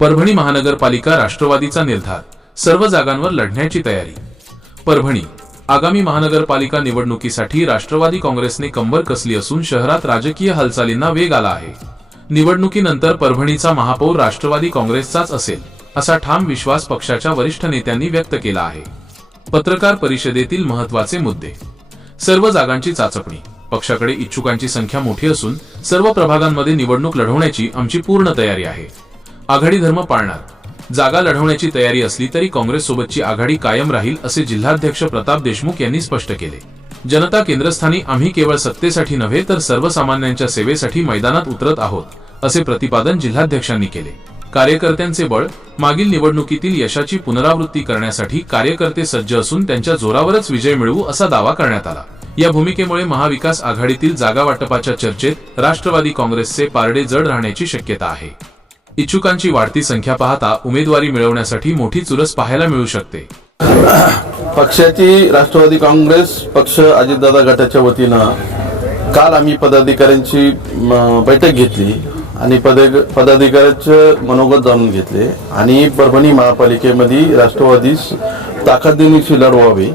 परभणी महानगरपालिका राष्ट्रवादीचा निर्धार, सर्व जागांवर लढण्याची तयारी। परभणी आगामी महानगरपालिका निवडणुकीसाठी राष्ट्रवादी काँग्रेसने कंबर कसली असून शहरात राजकीय हालचालींना वेग आला आहे। निवडणुकीनंतर परभणीचा महापौर राष्ट्रवादी काँग्रेसचाच असेल असा ठाम विश्वास पक्षाच्या वरिष्ठ नेत्यांनी व्यक्त केला आहे। पत्रकार परिषदेतील महत्त्वाचे मुद्दे, सर्व जागांची चाचपणी। पक्षाकडे इच्छुकांची संख्या मोठी असून सर्व प्रभागांमध्ये निवडणूक लढवण्याची आमची पूर्ण तयारी आहे। आघाडी धर्म पाळणार, जागा लढवण्याची तयारी असली तरी काँग्रेस सोबतची आघाडी कायम राहील असे जिल्हाध्यक्ष प्रताप देशमुख यांनी स्पष्ट केले। जनता केंद्रस्थानी आम्ही केवळ सत्तेसाठी नव्हे तर सर्वसामान्यांच्या सेवेसाठी मैदानात उतरत आहोत असे प्रतिपादन जिल्हाध्यक्षांनी केले। कार्यकर्त्यांचे बळ, मागील निवडणुकीतील यशाची पुनरावृत्ती करण्यासाठी कार्यकर्ते सज्ज असून त्यांच्या जोरावरच विजय मिळवू असा दावा करण्यात आला। या भूमिकेमुळे महाविकास आघाडीतील जागा वाटपाच्या चर्चेत राष्ट्रवादी काँग्रेसचे पारडे जड राहण्याची शक्यता आहे। इच्छुकांची वाढती संख्या पाहता उमेदवारी मिळवण्यासाठी मोठी चुरस पाहायला मिळू शकते। पक्षाची राष्ट्रवादी काँग्रेस पक्ष अजितदादा गटाच्या वतीनं काल आम्ही पदाधिकाऱ्यांची बैठक घेतली आणि पदाधिकाऱ्यांचे मनोगत जाणून घेतले आणि परभणी महापालिकेमध्ये राष्ट्रवादी ताकदीनिशी लढवावी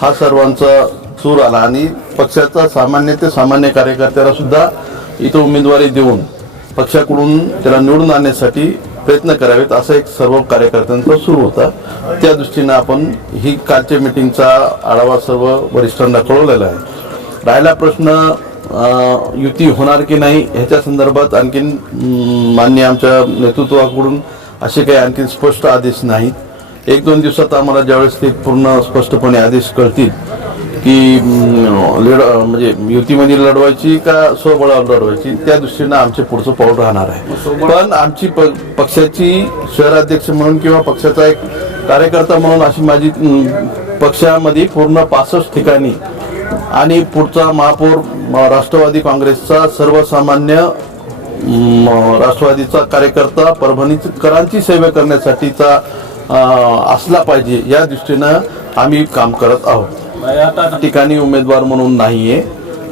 हा सर्वांचा सूर आला आणि पक्षाचा सामान्य ते सामान्य कार्यकर्त्याला सुद्धा इथं उमेदवारी देऊन पक्षाकडून त्याला निवडून आणण्यासाठी प्रयत्न करावेत असा एक सर्व कार्यकर्त्यांचा सुरू होता। त्या दृष्टीने आपण ही कालच्या मीटिंगचा आढावा सर्व वरिष्ठांना कळवलेला आहे। राहिला प्रश्न युती होणार की नाही ह्याच्या संदर्भात आणखीन मान्य आमच्या नेतृत्वाकडून असे काही आणखीन स्पष्ट आदेश नाहीत। एक दोन दिवसात आम्हाला ज्यावेळेस ते पूर्ण स्पष्टपणे आदेश कळतील की म्हणजे युतीमध्ये लढवायची का स्वबळावर लढवायची त्या दृष्टीने आमचे पुढचं पाऊल राहणार आहे। पण आमची पक्षाची शहराध्यक्ष म्हणून किंवा पक्षाचा एक कार्यकर्ता म्हणून अशी माझी पक्षामध्ये पूर्ण 65 ठिकाणी आणि पुढचा महापौर राष्ट्रवादी काँग्रेसचा सर्वसामान्य राष्ट्रवादीचा कार्यकर्ता परभणीकरांची सेवा करण्यासाठीचा असला पाहिजे या दृष्टीने आम्ही काम करत आहोत। ठिकाणी उमेदवार म्हणून नाहीये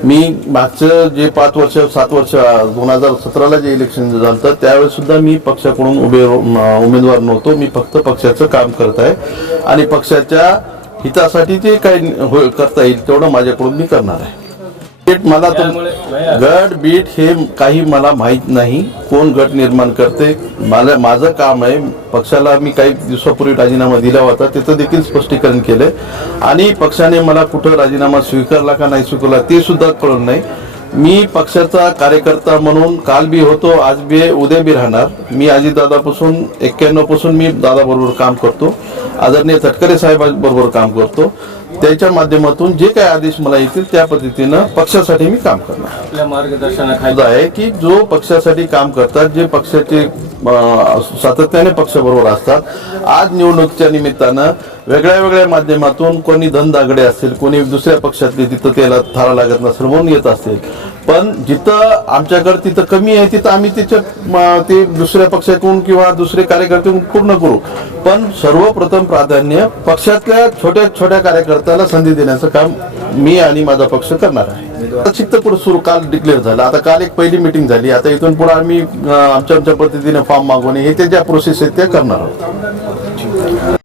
मी। मागचं जे 5 वर्ष 7 वर्ष 2017ला जे इलेक्शन झालं त्यावेळेस सुद्धा मी पक्षाकडून उमेदवार नव्हतो। मी फक्त पक्षाचं काम करत आहे आणि पक्षाच्या हितासाठी जे काही करता येईल तेवढं माझ्याकडून मी करणार आहे। मला गट बीट हे काही मला माहित नाही, कोण गट निर्माण करते। माझं काम आहे, पक्षाला मी काही दिवसापूर्वी राजीनामा दिला होता तिथं देखील स्पष्टीकरण केले आणि पक्षाने मला कुठं राजीनामा स्वीकारला का नाही स्वीकारला ते सुद्धा कळलं नाही। मी पक्षाचा कार्यकर्ता म्हणून काल बी होतो, आज बी, उद्या बी राहणार। मी अजितदादापासून 91 पासून मी दादा बरोबर काम करतो, आदरणीय तटकरे साहेबांबरोबर काम करतो। त्याच्या माध्यमातून जे काही आदेश मला येतील त्या पद्धतीनं पक्षासाठी मी काम करणार। आपल्या मार्गदर्शनाखाली आहे की जो पक्षासाठी काम करतात, जे पक्षाचे सातत्याने पक्षाबरोबर असतात, आज निवडणुकीच्या निमित्तानं वेगळ्या वेगळ्या माध्यमातून कोणी धनदागडे असतील, कोणी दुसऱ्या पक्षातले तिथं त्याला थारा लागत नसेल म्हणून येत असतील, पण जिथं आमच्याकडे तिथं कमी आहे तिथं आम्ही ते दुसऱ्या पक्षाकडून किंवा दुसरे कार्यकर्त्याकडून पूर्ण करू। पण सर्वप्रथम प्राधान्य पक्षातल्या छोट्या छोट्या कार्यकर्त्याला संधी देण्याचं काम मी आणि माझा पक्ष करणार आहे। पुढे सुरू काल डिक्लेअर झालं, आता काल एक पहिली मीटिंग झाली, आता इथून पुढे आम्ही आमच्या पद्धतीने फॉर्म मागवणे हे ते ज्या प्रोसेस आहेत त्या करणार आहोत।